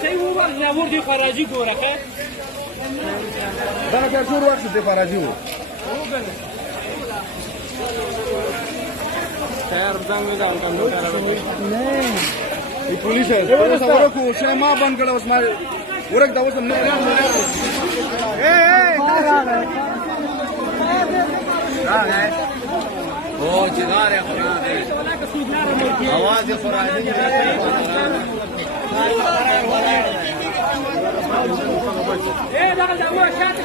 صحیح وویل نامور دی خراجي ګوره ښه دغه کار ټول وخت دی خراجي و تیار ځان مې دا کمپیوټر نه ای پولیس پولیس ورکو چې ما بند کړه اوس ما ورک دا اوس نه او جدار आवाज खुरानी ए دغه دا مو شاته